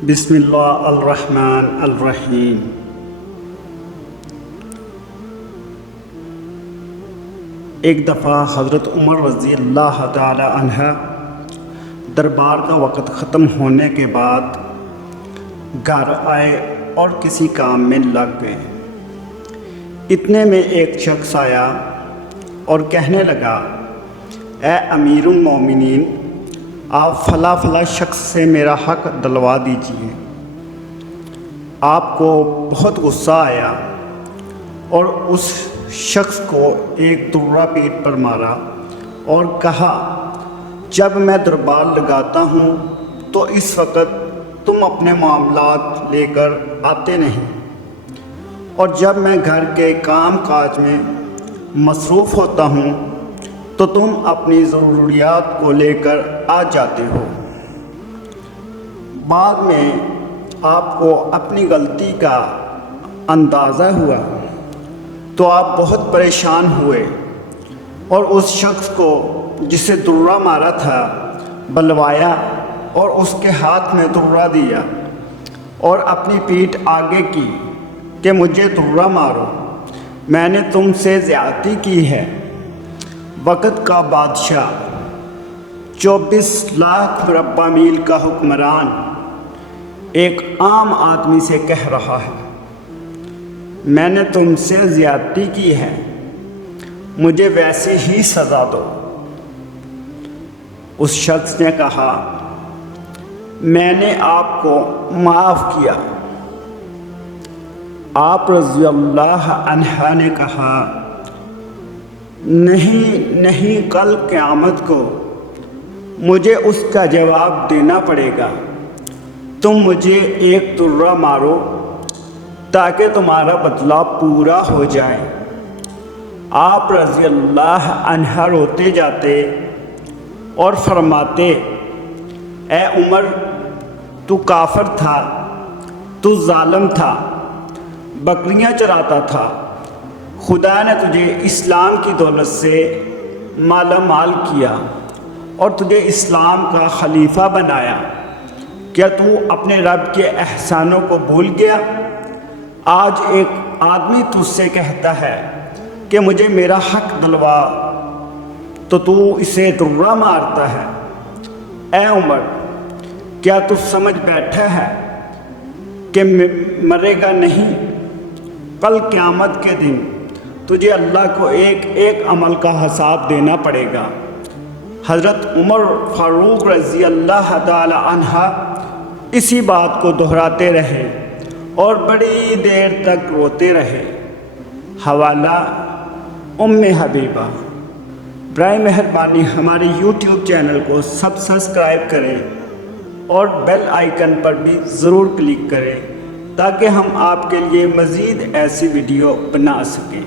بسم اللہ الرحمن الرحیم۔ ایک دفعہ حضرت عمر رضی اللہ تعالی عنہ دربار کا وقت ختم ہونے کے بعد گھر آئے اور کسی کام میں لگ گئے۔ اتنے میں ایک شخص آیا اور کہنے لگا، اے امیر المومنین، آپ فلاں فلاں شخص سے میرا حق دلوا دیجیے۔ آپ کو بہت غصہ آیا اور اس شخص کو ایک درہ پیٹھ پر مارا اور کہا، جب میں دربار لگاتا ہوں تو اس وقت تم اپنے معاملات لے کر آتے نہیں، اور جب میں گھر کے کام کاج میں مصروف ہوتا ہوں تو تم اپنی ضروریات کو لے کر آ جاتے ہو۔ بعد میں آپ کو اپنی غلطی کا اندازہ ہوا تو آپ بہت پریشان ہوئے اور اس شخص کو جسے درہ مارا تھا بلوایا اور اس کے ہاتھ میں درہ دیا اور اپنی پیٹھ آگے کی کہ مجھے درہ مارو، میں نے تم سے زیادتی کی ہے۔ وقت کا بادشاہ، 24 لاکھ مربع میل کا حکمران ایک عام آدمی سے کہہ رہا ہے، میں نے تم سے زیادتی کی ہے، مجھے ویسے ہی سزا دو۔ اس شخص نے کہا، میں نے آپ کو معاف کیا۔ آپ رضی اللہ عنہ نے کہا، نہیں، کل قیامت کو مجھے اس کا جواب دینا پڑے گا۔ تم مجھے ایک درہ مارو تاکہ تمہارا بدلہ پورا ہو جائے۔ آپ رضی اللہ عنہ روتے جاتے اور فرماتے، اے عمر، تو کافر تھا، تو ظالم تھا، بکریاں چراتا تھا، خدا نے تجھے اسلام کی دولت سے مالا مال کیا اور تجھے اسلام کا خلیفہ بنایا، کیا تو اپنے رب کے احسانوں کو بھول گیا؟ آج ایک آدمی تجھ سے کہتا ہے کہ مجھے میرا حق دلوا تو اسے درہ مارتا ہے۔ اے عمر، کیا تو سمجھ بیٹھا ہے کہ مرے گا نہیں؟ کل قیامت کے دن تجھے اللہ کو ایک ایک عمل کا حساب دینا پڑے گا۔ حضرت عمر فاروق رضی اللہ تعالی عنہ اسی بات کو دہراتے رہے اور بڑی دیر تک روتے رہے۔ حوالہ ام حبیبہ۔ برائے مہربانی ہمارے یوٹیوب چینل کو سبسکرائب کریں اور بیل آئیکن پر بھی ضرور کلک کریں تاکہ ہم آپ کے لیے مزید ایسی ویڈیو بنا سکیں۔